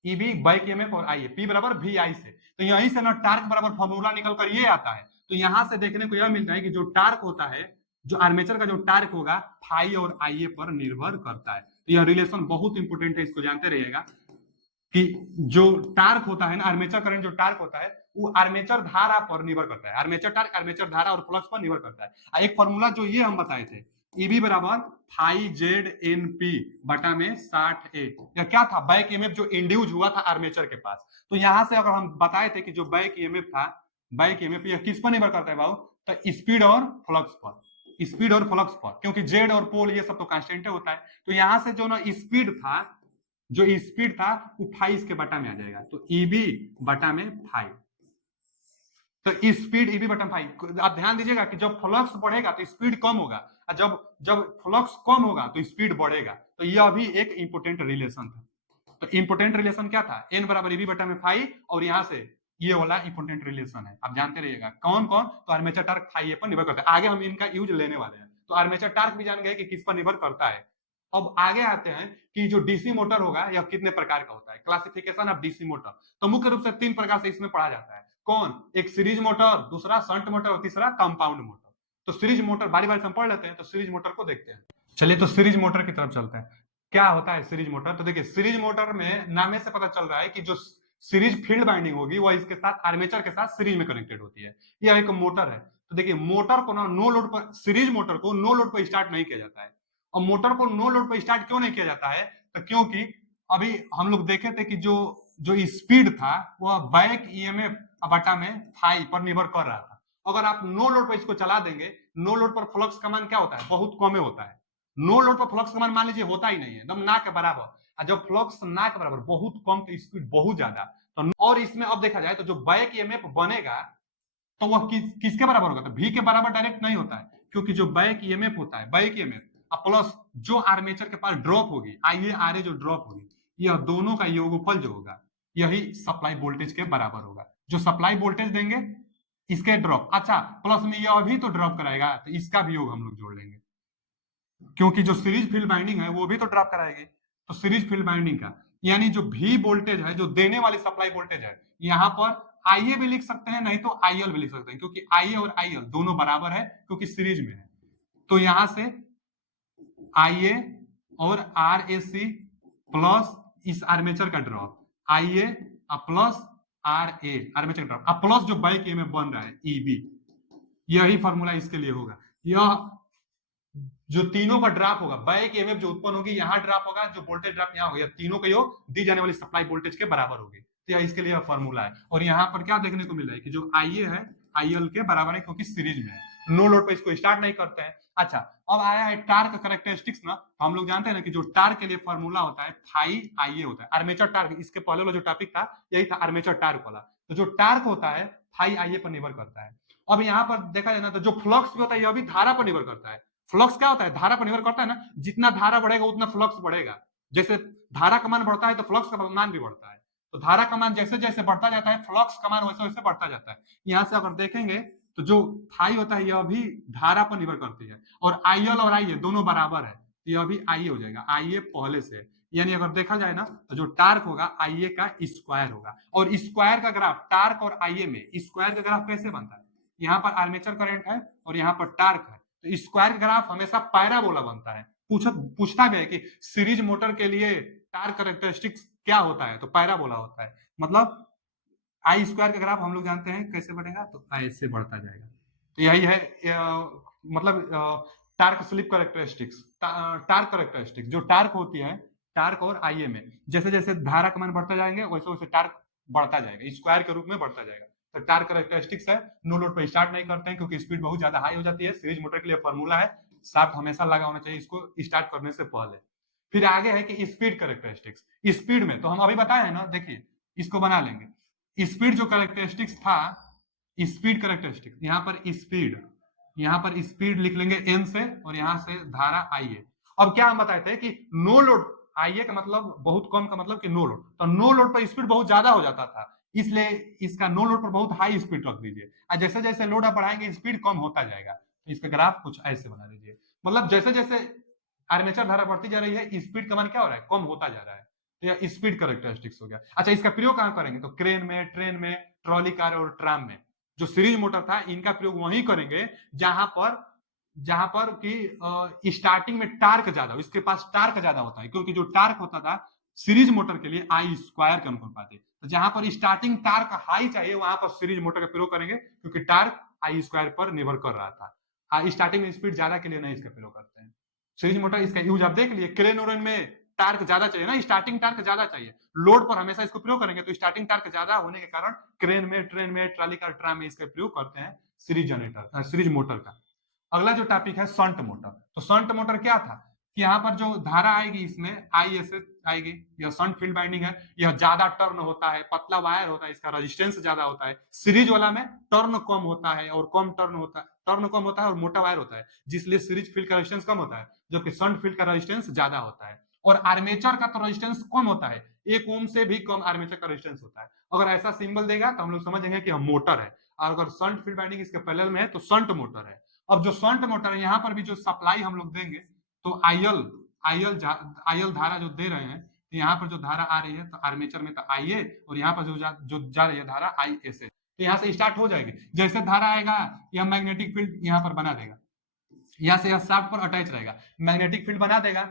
EB बैक ईएमएफ और IA, P बराबर VI से। तो यहीं से ना टार्क बराबर फॉर्मूला निकल कर ये आता है। तो यहां से देखने को यह मिलता है कि जो टार्क होता है, जो आर्मेचर का जो टार्क होगा, फाई और आईए पर निर्भर करता है। तो यह रिलेशन बहुत इंपॉर्टेंट है, इसको जानते रहिएगा कि जो टार्क होता है ना, आर्मेचर करंट जो टार्क होता है वो आर्मेचर धारा पर निर्भर करता है। आर्मेचर टार्क आर्मेचर धारा और फ्लक्स पर निर्भर करता है। एक फॉर्मूला जो ये हम बताए थे, EB बराबर फाई ZNP बटा में 60A, यह क्या था, बैक ईएमएफ जो इंड्यूस हुआ था आर्मेचर के पास। तो यहां से अगर हम बताए थे कि जो बैक ईएमएफ था, बैक ईएमएफ यह किस पर निर्भर करता है बाबू, तो स्पीड और फ्लक्स पर, स्पीड और फ्लक्स पर, क्योंकि जेड और पोल ये सब तो कांस्टेंट होता है। तो यहां से जो ना स्पीड था, जो स्पीड था वो फाई इसके बटा में आ जाएगा। तो EB बटा में फाई, तो स्पीड EB बटा फाई। आप ध्यान दीजिएगा कि जब फ्लक्स बढ़ेगा तो स्पीड कम होगा, और जब जब फ्लक्स कम होगा तो स्पीड बढ़ेगा। तो यह भी एक इंपोर्टेंट रिलेशन था। तो इंपोर्टेंट रिलेशन क्या था, N बराबर EB बटा में फाई, और यहां से ये वाला इंपॉर्टेंट रिलेशन है, आप जानते रहिएगा। कौन कौन? तो आर्मेचर टार्क फाई ए पर निर्भर करता है। आगे हम इनका यूज लेने वाले हैं। तो आर्मेचर टार्क भी जान गए कि किस पर निर्भर करता है। अब आगे आते हैं कि जो डीसी मोटर होगा यह कितने प्रकार का होता है। क्लासिफिकेशन ऑफ डीसी मोटर, तो मुख्य रूप से 3 प्रकार से इसमें पढ़ा जाता है। कौन? एक सीरीज मोटर, दूसरा शंट मोटर और तीसरा कंपाउंड मोटर। तो सीरीज मोटर बारी बारी से हम पढ़ लेते हैं। तो सीरीज मोटर को देखते हैं। चलिए तो सीरीज मोटर की तरफ चलते हैं। क्या होता है सीरीज मोटर? तो देखिए सीरीज मोटर में नामे से पता चल रहा है कि जो सीरीज फील्ड बाइंडिंग होगी वह इसके साथ आर्मेचर के साथ सीरीज में कनेक्टेड होती है। यह एक मोटर है। तो देखिए मोटर को ना नो लोड पर, सीरीज मोटर को नो लोड पर स्टार्ट नहीं किया जाता है। और मोटर को नो लोड पर स्टार्ट क्यों नहीं किया जाता है? तो क्योंकि अभी हम लोग देखे थे कि जो जो स्पीड था वह बैक ईएमएफ बटा में फाई पर निर्भर कर रहा था। अगर आप नो लोड पर इसको चला देंगे, नो लोड पर फ्लक्स का मान क्या होता है? बहुत कम होता है। नो लोड पर फ्लक्स का मान मान लीजिए होता ही नहीं है, एकदम ना के बराबर। जब फ्लक्स ना के बराबर, बहुत कम तो स्पीड बहुत ज्यादा। तो और इसमें अब देखा जाए तो जो बैक ईएमएफ बनेगा तो वह किसके बराबर होगा? तो v के बराबर डायरेक्ट नहीं होता है, क्योंकि जो बैक ईएमएफ होता है, बैक ईएमएफ प्लस जो आर्मेचर के पास ड्रॉप होगी, आईए आरए जो ड्रॉप होगी, यह दोनों का योगफल जो होगा यही सप्लाई वोल्टेज के बराबर होगा। जो सप्लाई वोल्टेज देंगे इसके ड्रॉप, अच्छा प्लस में यह भी तो ड्रॉप कराएगा, तो इसका भी योग हम लोग जोड़ लेंगे, क्योंकि जो सीरीज फील्ड बाइंडिंग है वो भी तो ड्रॉप कराएगी। तो सीरीज फील्ड बाइंडिंग का यानी जो भी वोल्टेज है, जो देने वाली सप्लाई वोल्टेज है, यहाँ पर आईए भी लिख सकते हैं, नहीं तो आईएल भी लिख सकते हैं, क्योंकि आईए और आईएल दोनों बराबर है क्योंकि सीरीज में है। तो यहां से आईए और आर ए सी प्लस इस आर्मेचर का drop, IA plus R A armature drop plus जो बैक ए में बन रहा है ईबी, यही फॉर्मूला इसके लिए होगा। यह जो तीनों का ड्रॉप होगा, बैक ईएमएफ जो उत्पन्न होगी यहाँ ड्रॉप होगा, जो वोल्टेज ड्रॉप यहाँ होगा, तीनों का योग दी जाने वाली सप्लाई वोल्टेज के बराबर होगी। तो यह इसके लिए फॉर्मूला है। और यहाँ पर क्या देखने को मिल रहा है कि जो आईए है आईएल के बराबर है, क्योंकि सीरीज में है, नो लोड पे इसको स्टार्ट नहीं करते हैं। अच्छा अब आया है टार्क कैरेक्टरिस्टिक्स ना। तो हम लोग जानते हैं ना कि जो टार्क के लिए फॉर्मूला होता है फाई आईए होता है। आर्मेचर टार्क, इसके पहले वाला जो टॉपिक था यही था आर्मेचर टार्क वाला। तो जो टार्क होता है फाई आईए पर निर्भर करता है। अब यहाँ पर देखा जाए ना तो जो फ्लक्स भी होता है यह भी धारा पर निर्भर करता है। फ्लक्स क्या होता है? धारा पर निर्भर करता है ना। जितना धारा बढ़ेगा उतना फ्लक्स बढ़ेगा। जैसे धारा का मान बढ़ता है तो फ्लक्स का मान भी बढ़ता है। तो धारा का मान जैसे जैसे बढ़ता जाता है, फ्लक्स का मान वैसे वैसे बढ़ता जाता है। यहाँ से अगर देखेंगे तो जो फाई होता है यह भी धारा पर निर्भर करती है, और आईएल और आईए दोनों बराबर है, तो यह भी आईए हो जाएगा। आईए पहले से, यानी अगर देखा जाए ना तो जो टार्क होगा आईए का स्क्वायर होगा। और स्क्वायर का ग्राफ टार्क और आईए में स्क्वायर का ग्राफ कैसे बनता है? यहाँ पर आर्मेचर करंट है और यहाँ पर टार्क है, तो स्क्वायर ग्राफ हमेशा पैराबोला बनता है। पूछता भी है कि सीरीज मोटर के लिए टार्क कैरेक्टरिस्टिक्स क्या होता है? तो पैराबोला होता है। मतलब आई स्क्वायर का ग्राफ हम लोग जानते हैं कैसे बढ़ेगा, तो ऐसे बढ़ता जाएगा। तो यही है मतलब torque slip characteristics. Torque characteristics जो टार्क होती है टार्क और आईए में, जैसे जैसे धारा का मान बढ़ता जाएंगे वैसे वैसे टार्क बढ़ता जाएगा, स्क्वायर के रूप में बढ़ता जाएगा। तो टार्क कैरेक्टरिस्टिक्स है, नो लोड पर स्टार्ट नहीं करते हैं क्योंकि स्पीड बहुत ज्यादा हाई हो जाती है। सीरीज मोटर के लिए फॉर्मूला है, शाफ्ट हमेशा लगा होना चाहिए इसको स्टार्ट करने से पहले। फिर आगे है कि स्पीड कैरेक्टरिस्टिक्स। स्पीड में तो हम अभी बताए हैं ना, देखिए इसको बना लेंगे। स्पीड जो कैरेक्टरिस्टिक्स था, स्पीड कैरेक्टरिस्टिक्स, यहाँ पर स्पीड लिख लेंगे एन से, और यहाँ से धारा आईए। अब क्या हम बताए थे कि नो लोड, आईए का मतलब बहुत कम का मतलब कि नो लोड, तो नो लोड पर स्पीड बहुत ज्यादा हो जाता था, इसलिए इसका नो लोड पर बहुत हाई स्पीड रख दीजिए। और जैसे जैसे लोड आप बढ़ाएंगे स्पीड कम होता जाएगा। तो इसका ग्राफ कुछ ऐसे बना दीजिए। मतलब जैसे जैसे आर्मेचर धारा बढ़ती जा रही है स्पीड का मान क्या हो रहा है? कम होता जा रहा है। तो यह स्पीड कैरेक्टरिस्टिक्स हो गया। अच्छा इसका प्रयोग कहां करेंगे? तो क्रेन में, ट्रेन में, ट्रॉली कार और ट्राम में। जो सीरीज मोटर था इनका प्रयोग वहीं करेंगे जहां पर कि स्टार्टिंग में टार्क ज्यादा हो, इसके पास टार्क ज्यादा होता है, क्योंकि जो टार्क होता था सीरीज मोटर के लिए आई स्क्वायर के अनुपात है। तो जहां पर स्टार्टिंग टार्क हाई चाहिए वहां पर सीरीज मोटर का प्रयोग करेंगे, क्योंकि टार्क आई स्क्वायर पर निर्भर कर रहा था। स्टार्टिंग में स्पीड ज्यादा के लिए नहीं इसका प्रयोग करते हैं सीरीज मोटर। इसका यूज आप देख लिए, क्रेन और में टार्क ज्यादा चाहिए ना, स्टार्टिंग टार्क ज्यादा चाहिए, लोड पर हमेशा इसको प्रयोग करेंगे, तो स्टार्टिंग टार्क ज्यादा होने के कारण क्रेन में, ट्रेन में, ट्राली कार, ट्राम में इसका प्रयोग करते हैं सीरीज मोटर का। अगला जो टॉपिक है शंट मोटर। तो शंट मोटर क्या था कि यहाँ पर जो धारा आएगी इसमें आईएसएस आएगी, यह शंट फील्ड बाइंडिंग है। यह ज्यादा टर्न होता है, पतला वायर होता है, इसका रेजिस्टेंस ज्यादा होता है। सीरीज वाला में टर्न कम होता है और कम टर्न होता है, टर्न कम होता है और मोटा वायर होता है, जिसलिए सीरीज फील्ड का रेजिस्टेंस कम होता है, जबकि शंट फील्ड का रेजिस्टेंस ज्यादा होता है। और आर्मेचर का तो रेजिस्टेंस कम होता है, 1 ओम से भी कम आर्मेचर का रेजिस्टेंस होता है। अगर ऐसा सिंबल देगा तो हम लोग समझेंगे कि हम मोटर है, और अगर शंट फील्ड वाइंडिंग इसके पैरेलल में है तो शंट मोटर है। अब जो शंट मोटर है, यहाँ पर भी जो सप्लाई हम लोग देंगे तो आईएल आईएल धारा जो दे रहे हैं, तो यहाँ पर जो धारा आ रही है तो आर्मेचर में तो आईए, और यहाँ पर जो जा रही है धारा आईएसए, तो यहाँ से स्टार्ट हो जाएगी। जैसे धारा आएगा यह मैग्नेटिक फील्ड यहाँ पर बना देगा, यहाँ से यह शाफ्ट पर अटैच रहेगा, मैग्नेटिक फील्ड बना देगा।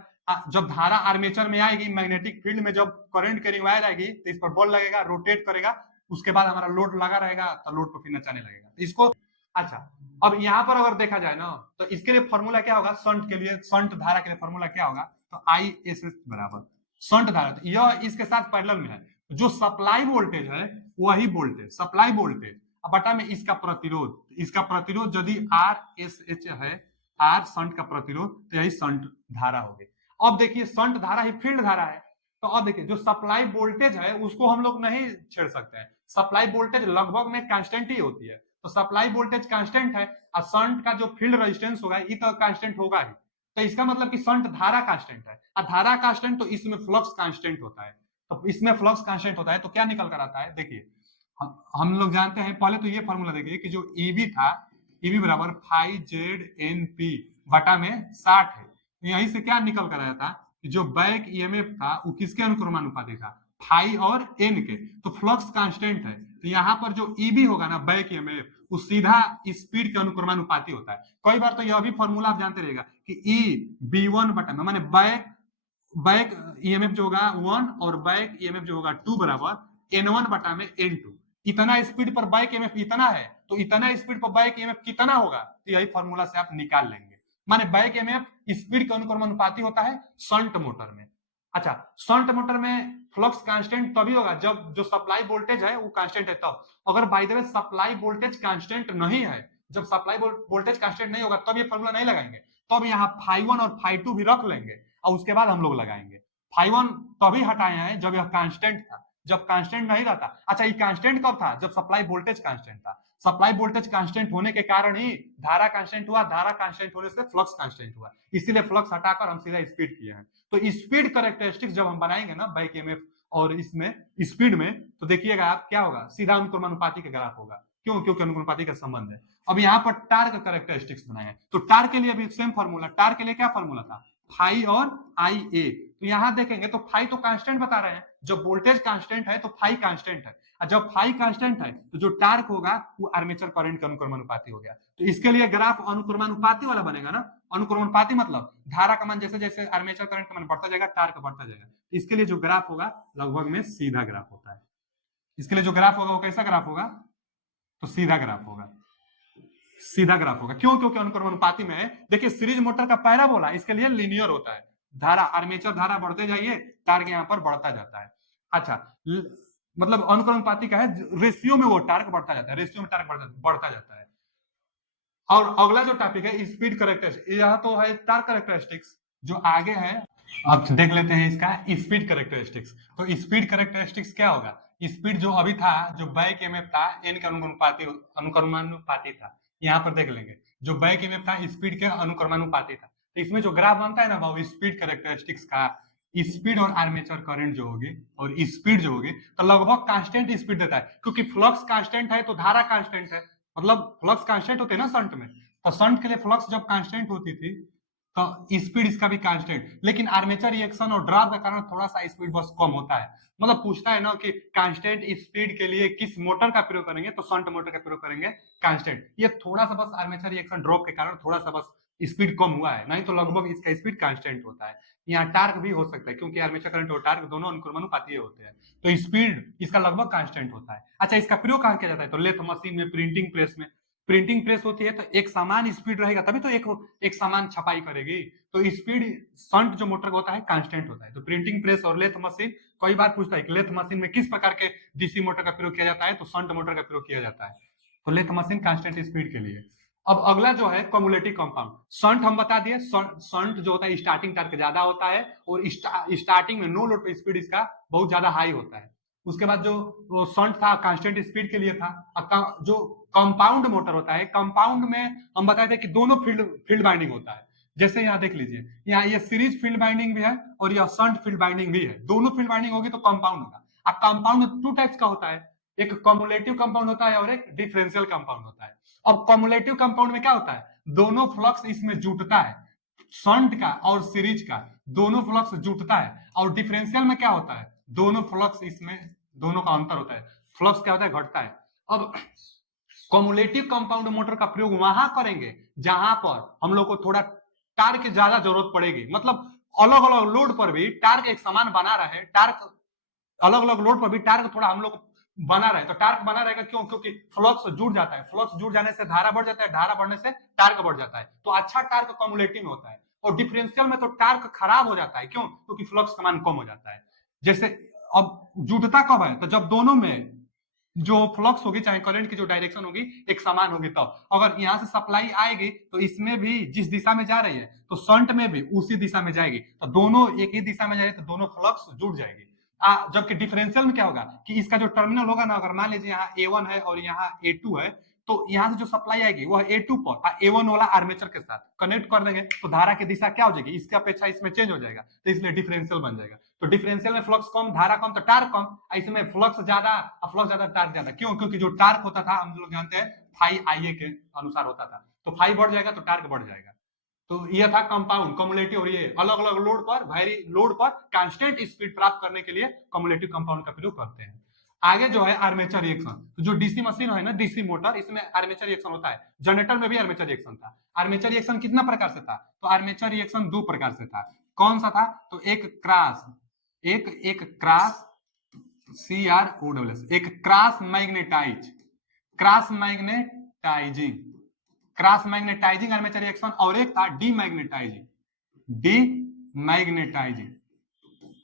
जब धारा आर्मेचर में आएगी, मैग्नेटिक फील्ड में जब करंट कैरिंग वायर आएगी तो इस पर बॉल लगेगा, रोटेट करेगा, उसके बाद हमारा लोड लगा रहेगा तो लोड पर फिर नचाने लगेगा। इसको अच्छा, अब यहाँ पर अगर देखा जाए ना तो इसके लिए फॉर्मूला क्या होगा, शंट के लिए, शंट धारा के लिए फॉर्मूला क्या होगा, तो आई एस एस बराबर शंट धारा, तो यह इसके साथ पैरेलल में है। जो सप्लाई वोल्टेज है वही वोल्टेज, सप्लाई वोल्टेज बटा में इसका प्रतिरोध, इसका प्रतिरोध यदि आर एस एच है, आर शंट का प्रतिरोध, तो यही शंट धारा होगी। अब देखिए शंट धारा ही फील्ड धारा है, तो अब देखिए जो सप्लाई वोल्टेज है उसको हम लोग नहीं छेड़ सकते हैं, सप्लाई वोल्टेज लगभग में कांस्टेंट ही होती है, तो सप्लाई वोल्टेज कांस्टेंट है और शंट का जो फील्ड रेजिस्टेंस होगा ये तो कांस्टेंट होगा ही, तो इसका मतलब कि शंट धारा कांस्टेंट है, और धारा कांस्टेंट तो इसमें फ्लक्स कांस्टेंट होता है, तो इसमें फ्लक्स कांस्टेंट होता है तो क्या निकल कर आता है, देखिए हम लोग जानते हैं, पहले तो ये फॉर्मूला देखिए कि जो ईबी था, ईबी बराबर फाई जेड एन पी बटा में 60 है, यहीं से क्या निकल कर आया था कि जो बैक ईएमएफ था वो किसके अनुक्रमानुपाती था, फाई और एन के, तो फ्लक्स कांस्टेंट है, तो यहाँ पर जो ईबी होगा ना बैक ईएमएफ वो सीधा स्पीड के अनुक्रमानुपाती होता है। कई बार तो यह भी फॉर्मूला आप जानते रहेगा कि ई बी वन बटा में, माने बैक ईएमएफ जो होगा 1 और बैक ईएमएफ जो होगा 2 बराबर N1 बटा में N2, इतना स्पीड पर बैक ईएमएफ इतना है तो इतना स्पीड पर बैक ईएमएफ कितना होगा, तो यही फॉर्मूला से आप निकाल लेंगे। माने बैक ईएमएफ स्पीड के अनुक्रमानुपाती होता है शंट मोटर में। अच्छा, शंट मोटर में फ्लक्स कांस्टेंट तभी होगा जब जो सप्लाई वोल्टेज है वो कांस्टेंट है तब। अगर by the way supply voltage constant नहीं है, जब सप्लाई वोल्टेज कांस्टेंट नहीं होगा तब ये फॉर्मूला नहीं लगाएंगे, तब यहाँ φ1 और φ2 भी रख लेंगे और उसके बाद हम लोग लगाएंगे। φ1 तभी हटाए हैं जब यह कांस्टेंट था, जब कांस्टेंट नहीं रहता। अच्छा, ये कांस्टेंट कब था, जब सप्लाई वोल्टेज कांस्टेंट था। सप्लाई वोल्टेज कांस्टेंट होने के कारण ही धारा कांस्टेंट हुआ, धारा कांस्टेंट होने से फ्लक्स कांस्टेंट हुआ, इसीलिए फ्लक्स हटाकर हम सीधा स्पीड किए हैं। तो स्पीड कैरेक्टरिस्टिक्स जब हम बनाएंगे ना बैक ईएमएफ और इसमें स्पीड में, तो देखिएगा आप क्या होगा, सीधा अनुक्रमानुपाती का ग्राफ होगा। क्यों, क्योंकि अनुक्रमानुपाती का संबंध है। अब यहाँ पर टार्क कैरेक्टरिस्टिक्स बनाए, तो टार्क के लिए भी सेम फॉर्मूला, टार्क के लिए क्या फॉर्मूला था, फाई और आई ए, तो यहाँ देखेंगे तो फाई तो कांस्टेंट बता रहे हैं, जब वोल्टेज कांस्टेंट है तो फाई कांस्टेंट है, और जब फाई कांस्टेंट है तो जो टार्क होगा वो आर्मेचर करंट का अनुक्रमानुपाती हो गया। तो इसके लिए ग्राफ अनुक्रमानुपाती वाला बनेगा ना, अनुक्रमानुपाती मतलब धारा का मान जैसे जैसे आर्मेचर करंट का मान बढ़ता जाएगा टार्क बढ़ता जाएगा, इसके लिए जो ग्राफ होगा लगभग में सीधा ग्राफ होता है। इसके लिए जो ग्राफ होगा वो कैसा ग्राफ होगा, तो सीधा ग्राफ होगा, सीधा ग्राफ होगा। क्यों, क्योंकि अनुक्रमानुपाती में देखिए सीरीज मोटर का पैराबोला इसके लिए लीनियर होता है, धारा आर्मेचर धारा बढ़ते जाइए टार्क यहाँ पर बढ़ता जाता है। अच्छा, मतलब अनुक्रमानुपाती का है, रेशियो में वो टार्क बढ़ता जाता है, रेशियो में टार्क बढ़ता जाता है। और अगला जो टॉपिक है स्पीड कैरेक्टरिस्टिक्स, यह तो है टार्क कैरेक्टरिस्टिक्स, जो आगे है अब देख लेते हैं इसका स्पीड कैरेक्टरिस्टिक्स। तो स्पीड कैरेक्टरिस्टिक्स क्या होगा, स्पीड जो अभी था, जो बैक ईएमएफ था एन का अनुक्रमानुपाती था, यहाँ पर देख लेंगे जो बैक ईएमएफ था स्पीड के अनुक्रमानुपाती था, तो इसमें जो ग्राफ बनता है ना वो स्पीड कैरेक्टरिस्टिक्स का, स्पीड और आर्मेचर करंट जो होगी और स्पीड जो होगी तो लगभग कांस्टेंट स्पीड देता है, क्योंकि फ्लक्स कांस्टेंट है तो धारा कांस्टेंट है, मतलब फ्लक्स कांस्टेंट होते हैं ना शंट में, तो शंट के लिए फ्लक्स जब कांस्टेंट होती थी तो स्पीड इसका भी कांस्टेंट, लेकिन आर्मेचर रिएक्शन और ड्रॉप के कारण थोड़ा सा स्पीड बस कम होता है। मतलब पूछता है ना कि कांस्टेंट स्पीड के लिए किस मोटर का प्रयोग करेंगे, तो शंट मोटर का प्रयोग करेंगे कांस्टेंट। ये थोड़ा सा बस आर्मेचर रिएक्शन ड्रॉप के कारण थोड़ा सा बस स्पीड कम हुआ है, नहीं तो लगभग इसका स्पीड कांस्टेंट होता है। यहाँ टार्क भी हो सकता है क्योंकि आर्मेचर करंट और टार्क दोनों अनुक्रमानुपाती होते हैं, तो स्पीड इसका लगभग कांस्टेंट होता है। अच्छा, इसका प्रयोग कहाँ किया जाता है, तो लेथ मशीन में, प्रिंटिंग प्रेस में। प्रिंटिंग प्रेस होती है तो एक समान स्पीड रहेगा तभी तो एक समान छपाई करेगी, तो स्पीड शंट जो मोटर होता है कांस्टेंट होता है। तो प्रिंटिंग प्रेस और लेथ मशीन, कई बार पूछता है कि लेथ मशीन में किस प्रकार के डीसी मोटर का प्रयोग किया जाता है, तो शंट मोटर का प्रयोग किया जाता है, तो लेथ मशीन कांस्टेंट स्पीड के लिए। अब अगला जो है कम्युलेटिव कंपाउंड, शंट हम बता दिए, शंट जो होता है स्टार्टिंग टार्क ज्यादा होता है और स्टार्टिंग में नो लोड पे स्पीड इसका बहुत ज्यादा हाई होता है। उसके बाद जो शंट था कांस्टेंट स्पीड के लिए था। जो कंपाउंड मोटर होता है, कंपाउंड में हम बताए थे कि दोनों फील्ड बाइंडिंग होता है, जैसे यहाँ देख लीजिए, यहाँ ये सीरीज फील्ड बाइंडिंग भी है और यह शंट फील्ड बाइंडिंग भी है। दोनों फील्ड बाइंडिंग होगी तो कंपाउंड होगा। अब कंपाउंड टू टाइप्स का होता है, एक कम्युलेटिव कंपाउंड होता है और एक डिफरेंशियल कंपाउंड होता है। अब कम्युलेटिव कंपाउंड में क्या होता है, दोनों फ्लक्स इसमें जुटता है, शंट का और सीरीज का दोनों फ्लक्स जुटता है। और डिफरेंशियल में क्या होता है, दोनों फ्लक्स इसमें दोनों का अंतर होता है, फ्लक्स क्या होता है, घटता है। अब कम्युलेटिव कंपाउंड मोटर का प्रयोग वहां करेंगे जहां पर हम लोग को थोड़ा टार्क की ज्यादा जरूरत पड़ेगी, मतलब अलग अलग लोड पर भी टार्क एक समान बना रहे, टार्क अलग अलग लोड पर भी टार्क थोड़ा हम लोग बना रहे, तो टार्क बना रहेगा क्यों, क्योंकि फ्लक्स जुड़ जाता है, फ्लक्स जुड़ जाने से धारा बढ़ जाता है, धारा बढ़ने से टार्क बढ़ जाता है। तो अच्छा टार्क कम्युलेटिव में होता है। और डिफरेंशियल में तो टार्क खराब हो जाता है, क्यों, क्योंकि फ्लक्स का मान कम हो जाता है। जैसे अब जुटता कब है, तो जब दोनों में जो फ्लक्स होगी, चाहे करंट की जो डायरेक्शन होगी एक समान होगी, तब अगर यहाँ से सप्लाई आएगी तो इसमें भी जिस दिशा में जा रही है तो शंट में भी उसी दिशा में जाएगी, तो दोनों एक ही दिशा में जाएगी तो दोनों फ्लक्स जुड़ जाएगी। जबकि डिफरेंशियल में क्या होगा कि इसका जो टर्मिनल होगा ना, अगर मान लीजिए यहाँ A1 है और यहाँ A2 है, तो यहाँ से जो सप्लाई आएगी वह A2 पर A1 वाला आर्मेचर के साथ कनेक्ट कर देंगे, तो धारा की दिशा क्या हो जाएगी, इसकी अपेक्षा इसमें चेंज हो जाएगा, तो इसलिए डिफरेंशियल बन जाएगा। तो डिफरेंशियल में फ्लक्स कम, धारा कम, तो टार्क कम, इसमें फ्लक्स ज्यादा, फ्लक्स ज्यादा, टार्क ज्यादा। क्यों, क्योंकि जो टार्क होता था हम लोग जानते हैं फाई IA के अनुसार होता था, तो फाई बढ़ जाएगा तो टार्क बढ़ जाएगा। तो ये था कंपाउंड कम्युलेटिव, और ये अलग अलग लोड पर, वेरी लोड पर कांस्टेंट स्पीड प्राप्त करने के लिए कम्युलेटिव कंपाउंड का प्रयोग करते हैं। आगे जो है आर्मेचर रिएक्शन, तो जो डीसी मशीन है ना, डीसी मोटर, इसमें आर्मेचर रिएक्शन होता है। जनरेटर में भी आर्मेचर रिएक्शन था। आर्मेचर रिएक्शन कितना प्रकार से था, तो आर्मेचर रिएक्शन दो प्रकार से था। कौन सा था, तो एक क्रॉस CROSS, एक cross magnetise, cross magnetising, cross magnetising armature reaction, और एक था डीमैग्नेटाइजिंग, डीमैग्नेटाइजिंग।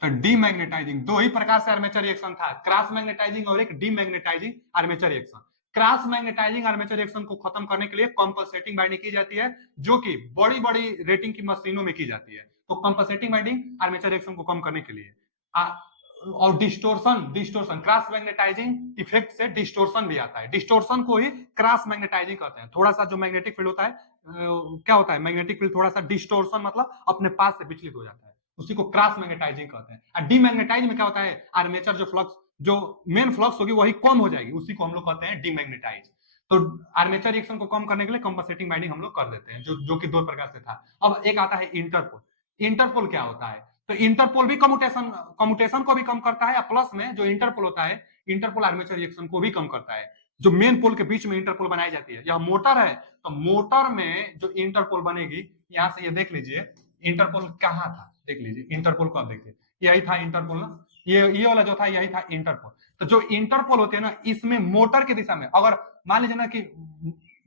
तो डीमैग्नेटाइजिंग दो ही प्रकार से आर्मेचर रिएक्शन था, क्रॉस मैग्नेटाइजिंग और एक demagnetising armature reaction. Cross magnetising armature reaction को खत्म करने के लिए कंपनसेटिंग बाइंडिंग की जाती है, जो कि बड़ी बड़ी रेटिंग की मशीनों में की जाती है। तो कंपनसेटिंग बाइंडिंग आर्मेचर रिएक्शन को कम करने के लिए। और डिस्टोर्शन क्रॉस मैग्नेटाइजिंग इफेक्ट से डिस्टोर्शन भी आता है, डिस्टोर्शन को ही क्रॉस मैग्नेटाइजिंग कहते हैं। थोड़ा सा जो मैग्नेटिक फील्ड होता है, क्या होता है, मैग्नेटिक फील्ड थोड़ा सा डिस्टोर्शन मतलब अपने पास से विचलित हो जाता है, उसी को क्रॉस मैग्नेटाइजिंग कहते हैं। और डीमैग्नेटाइज में क्या होता है, आर्मेचर जो फ्लक्स, जो मेन फ्लक्स होगी वही कम हो जाएगी, उसी को हम लोग कहते हैं डीमैग्नेटाइज। तो आर्मेचर रिएक्शन को कम करने के लिए कंपनसेटिंग बाइंडिंग हम लोग कर देते हैं, जो कि दो प्रकार से था। अब एक आता है इंटरपोल। इंटरपोल क्या होता है, तो इंटरपोल भी कम्यूटेशन को भी कम करता है, प्लस में जो इंटरपोल होता है, इंटरपोल आर्मेचर रिएक्शन को भी कम करता है। जो मेन पोल के बीच में इंटरपोल बनाई जाती है, यह मोटर है, तो मोटर में जो इंटरपोल बनेगी, यहां से ये देख लीजिए इंटरपोल कहाँ था, देख लीजिए इंटरपोल को आप देखिए, यही था इंटरपोल ना, ये वाला जो था यही था इंटरपोल। तो जो इंटरपोल होते हैं ना, इसमें मोटर की दिशा में, अगर मान लीजिए ना कि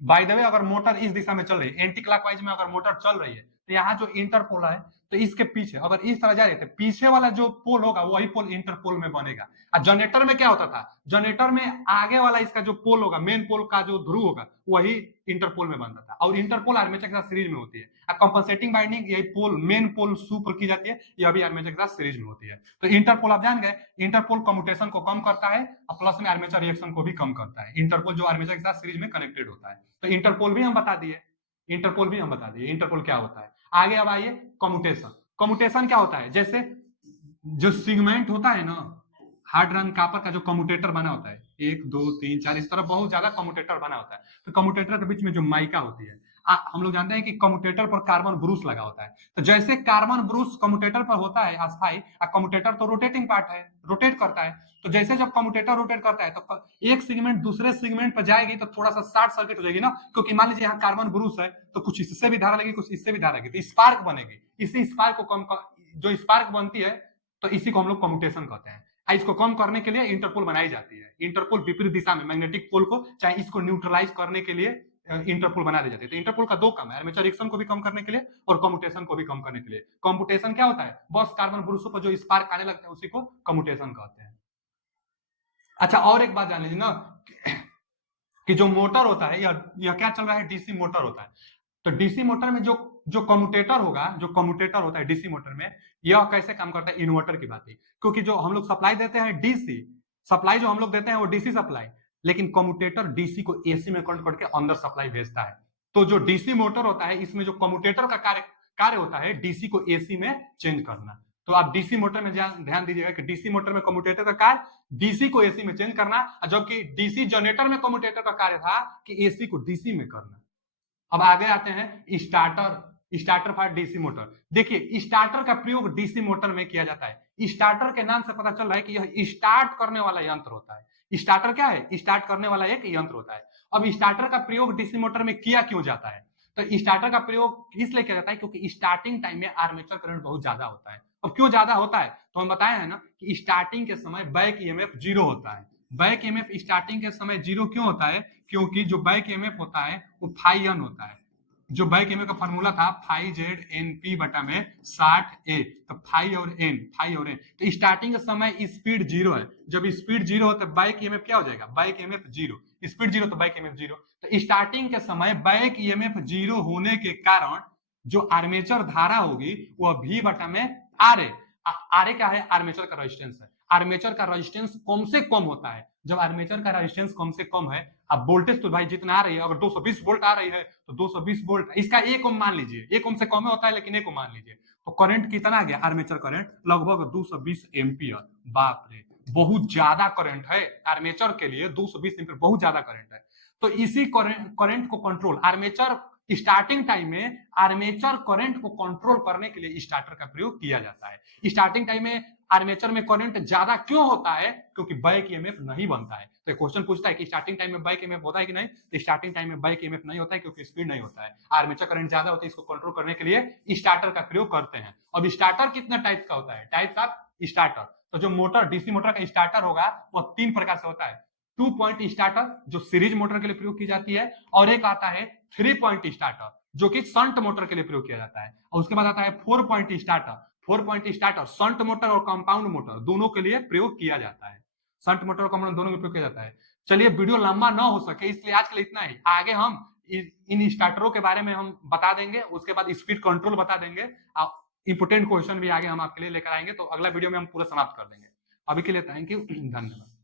बाय द वे अगर मोटर इस दिशा में चल रही है, एंटी क्लॉकवाइज में अगर मोटर चल रही है, तो यहाँ जो इंटरपोल है, तो इसके पीछे अगर इस तरह जा रहे थे, पीछे वाला जो पोल होगा वही पोल इंटरपोल में बनेगा। और जनरेटर में क्या होता था, जनरेटर में आगे वाला इसका जो पोल होगा, मेन पोल का जो ध्रुव होगा, वही इंटरपोल में बनता था। और इंटरपोल आर्मेचर के साथ सीरीज में होती है। कंपनसेटिंग बाइंडिंग यही पोल, मेन पोल सुपर की जाती है, यह भी आर्मेचर के साथ सीरीज में होती है। तो इंटरपोल आप जान गए, इंटरपोल कम्यूटेशन को कम करता है और प्लस में आर्मेचर रिएक्शन को भी कम करता है। इंटरपोल जो आर्मेचर के साथ सीरीज में कनेक्टेड होता है। तो इंटरपोल भी हम बता दिए, इंटरपोल क्या होता है। आगे अब आइए कम्यूटेशन। कम्यूटेशन क्या होता है, जैसे जो सिगमेंट होता है ना, हार्ड रन कापर का जो कम्यूटेटर बना होता है, 1 2 3 4 इस तरह बहुत ज्यादा कम्यूटेटर बना होता है। तो कम्यूटेटर के बीच में जो माइका होती है, हम लोग जानते हैं कि कम्यूटेटर पर कार्बन ब्रूस लगा होता है। तो जैसे कार्बन ब्रूस कम्यूटेटर पर होता है अस्थाई, कम्यूटेटर तो रोटेटिंग पार्ट है, रोटेट करता है। तो जैसे जब कम्यूटेटर रोटेट करता है तो एक सेगमेंट दूसरे सेगमेंट पर जाएगी तो थोड़ा सा शॉर्ट सर्किट हो जाएगी ना, क्योंकि मान लीजिए यहाँ कार्बन ब्रूस है तो कुछ इससे भी धारा लगेगी, कुछ इससे भी धारा लगेगी, तो स्पार्क बनेगी। इसी स्पार्क को कम, जो स्पार्क बनती है, तो इसी को हम लोग कम्यूटेशन कहते हैं। इसको कम करने के लिए इंटरपोल बनाई जाती है। इंटरपोल विपरीत दिशा में मैग्नेटिक पोल को, चाहे इसको न्यूट्रलाइज करने के लिए इंटरपोल बना दी जाती है। तो इंटरपोल का दो काम है, आर्मेचर रिएक्शन को भी कम करने के लिए और कम्यूटेशन को भी कम करने के लिए। कम्यूटेशन क्या होता है, बस कार्बन ब्रूसों पर जो स्पार्क आने लगता है उसी को कम्यूटेशन कहते हैं। अच्छा, और एक बात जान लीजिए ना कि जो मोटर होता है, यह क्या चल रहा है, डीसी मोटर होता है। तो डीसी मोटर में जो कम्यूटेटर होगा, जो कम्यूटेटर होता है डीसी मोटर में, यह कैसे काम करता है, इन्वर्टर की बात है। क्योंकि जो हम लोग सप्लाई देते हैं डीसी सप्लाई, जो हम लोग देते हैं वो डीसी सप्लाई, लेकिन कम्यूटेटर डीसी को एसी में कन्वर्ट करके अंदर सप्लाई भेजता है। तो जो डीसी मोटर होता है, इसमें जो कम्यूटेटर का कार्य कार्य होता है डीसी को एसी में चेंज करना। तो आप डीसी मोटर में ध्यान दीजिएगा कि डीसी मोटर में कम्यूटेटर का कार्य डीसी को एसी में चेंज करना, जबकि डीसी जनरेटर में कम्यूटेटर का कार्य था कि एसी को डीसी में करना। अब आगे आते हैं स्टार्टर फॉर डीसी मोटर। देखिए स्टार्टर का प्रयोग डीसी मोटर में किया जाता है। स्टार्टर के नाम से पता चल रहा है कि यह स्टार्ट करने वाला यंत्र होता है। स्टार्टर क्या है? स्टार्ट करने वाला एक यंत्र होता है। अब स्टार्टर का प्रयोग डीसी मोटर में किया क्यों जाता है? तो स्टार्टर का प्रयोग इसलिए किया जाता है क्योंकि स्टार्टिंग टाइम में आर्मेचर करंट बहुत ज्यादा होता है। अब क्यों ज्यादा होता है? तो हम बताए हैं ना कि स्टार्टिंग के समय बैक ईएमएफ 0 होता है। बैक ईएमएफ स्टार्टिंग के समय 0 क्यों होता है? क्योंकि जो बैक ईएमएफ होता है वो फाई एन होता है। जो बैक ईएमएफ का फार्मूला था फाई जेड एन पी बटा में 60 ए, तो फाई और एन तो स्टार्टिंग के समय स्पीड 0 है। जब स्पीड 0 हो तो बैक ईएमएफ क्या हो जाएगा? Back EMF 0। स्पीड 0 तो बैक ईएमएफ 0। तो स्टार्टिंग के समय बैक ईएमएफ 0 होने के कारण जो आर्मेचर धारा होगी वो भी बटा में आर ए। आर ए क्या है? आर्मेचर का रेजिस्टेंस है। आर्मेचर का रेजिस्टेंस कम से कम होता है। जब आर्मेचर का रेजिस्टेंस कम से कम है, अब वोल्टेज तो भाई जितना आ रही है, अगर 220 वोल्ट आ रही है तो 220 वोल्ट, इसका 1 ओम मान लीजिए, 1 ओम से कम होता है लेकिन 1 ओम मान लीजिए, तो करंट कितना आ गया? आर्मेचर करंट लगभग 220 एम्पियर। बाप रे, बहुत ज्यादा करंट है आर्मेचर के लिए। 220 एम्पियर बहुत ज्यादा करंट है। तो इसी करंट को कंट्रोल आर्मेचर स्टार्टिंग टाइम में आर्मेचर करंट को कंट्रोल करने के लिए स्टार्टर का प्रयोग किया जाता है। स्टार्टिंग टाइम में आर्मेचर में करंट ज्यादा क्यों होता है? क्योंकि बैक ईएमएफ नहीं बनता है। तो क्वेश्चन पूछता है कि स्टार्टिंग टाइम में बैक ईएमएफ होता है कि नहीं? तो स्टार्टिंग टाइम में बैक ईएमएफ नहीं होता है क्योंकि स्पीड नहीं होता है। आर्मेचर करंट ज्यादा होता है, इसको कंट्रोल करने के लिए स्टार्टर का प्रयोग करते हैं। अब स्टार्टर कितने टाइप का होता है? Types of starter. तो जो मोटर डीसी मोटर का स्टार्टर होगा वह 3 प्रकार से होता है। 2 पॉइंट स्टार्टर जो सीरीज मोटर के लिए प्रयोग की जाती है, और एक आता है 3 पॉइंट स्टार्टर जो कि शंट मोटर के लिए प्रयोग किया जाता है, और उसके बाद आता है 4 point starter. 4 point starter shunt motor और कंपाउंड मोटर दोनों के लिए प्रयोग किया जाता है। शंट मोटर और कंपाउंड दोनों में प्रयोग किया जाता है। चलिए वीडियो लंबा ना हो सके इसलिए आज के लिए इतना ही। आगे हम इन स्टार्टरों के बारे में हम बता देंगे, उसके बाद स्पीड कंट्रोल बता देंगे, इंपोर्टेंट क्वेश्चन भी आगे हम आपके लिए लेकर आएंगे। तो अगला वीडियो में हम पूरा समाप्त कर देंगे। अभी के लिए थैंक यू, धन्यवाद।